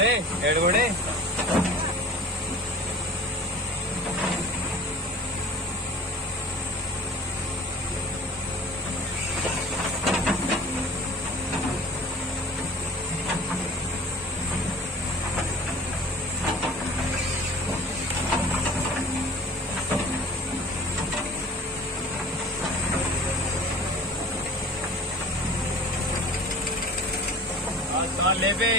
ಎಡಗಡೆ ले बे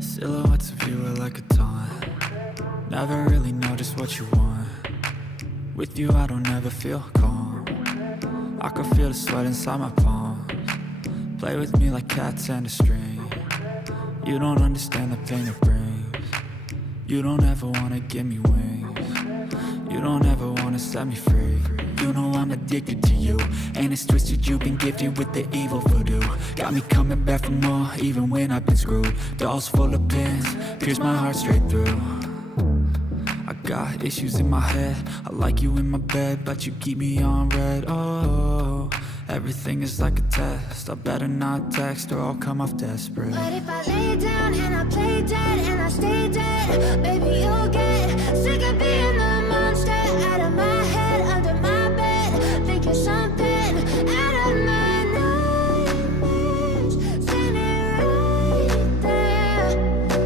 Silhouettes of you are like a taunt. Never really know just what you want. With you I don't ever feel calm. I can feel the sweat inside my palms. Play with me like cats and a string. You don't understand the pain it brings. You don't ever wanna give me wings. You don't ever wanna set me free. You know I'm addicted to you, and it's twisted, you've been gifted with the evil voodoo. Got me coming back for more, even when I've been screwed. Dolls full of pins, pierce my heart straight through. I got issues in my head, I like you in my bed, but you keep me on red. Oh, everything is like a test, I better not text or I'll come off desperate. But if I lay down and I play dead and I stay dead, baby, you'll get sick of being the monster out of my head, under my bed, thinking something out of my nightmares, standing right there.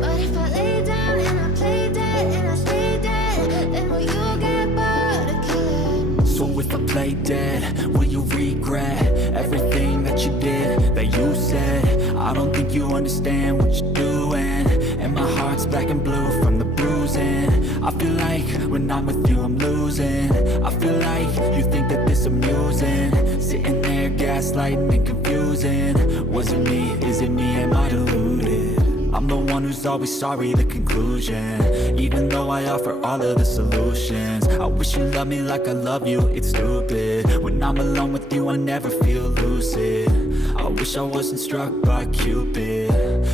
But if I lay down and I play dead and I stay dead, then will you get bored of killing? So if I play dead, will you regret everything that you did, that you said? I don't think you understand what you're doing, and my heart's black and blue from the bruising. I feel like when I'm with you I'm losing. I feel like you think that this amusing, sitting there gaslighting and confusing. Was it me? Is it me? Am I deluded? I'm the one who's always sorry, the conclusion, even though I offer all of the solutions. I wish you loved me like I love you, it's stupid. When I'm alone with you I never feel lucid. I wish I wasn't struck by Cupid.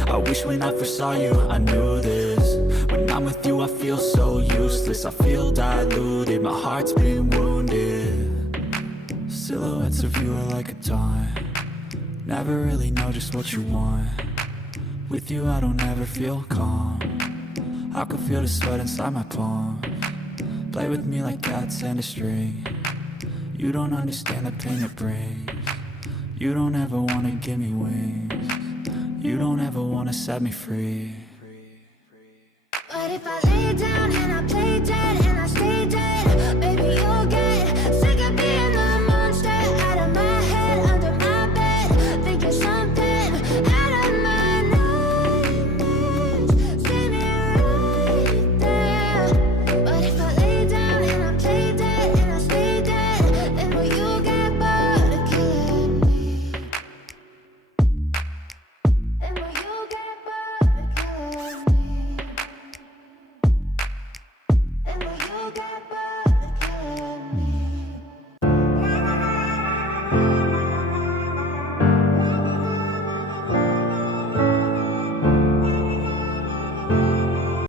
I wish when I first saw you I knew this. When I'm with you I feel so useless, I feel diluted, my heart's been wounded. Silhouettes of you are like a taunt, never really know just what you want. With you I don't ever feel calm, I can feel the sweat inside my palms. Play with me like cats and a string. You don't understand the pain it brings. You don't ever wanna give me wings. You don't ever wanna set me free. But if I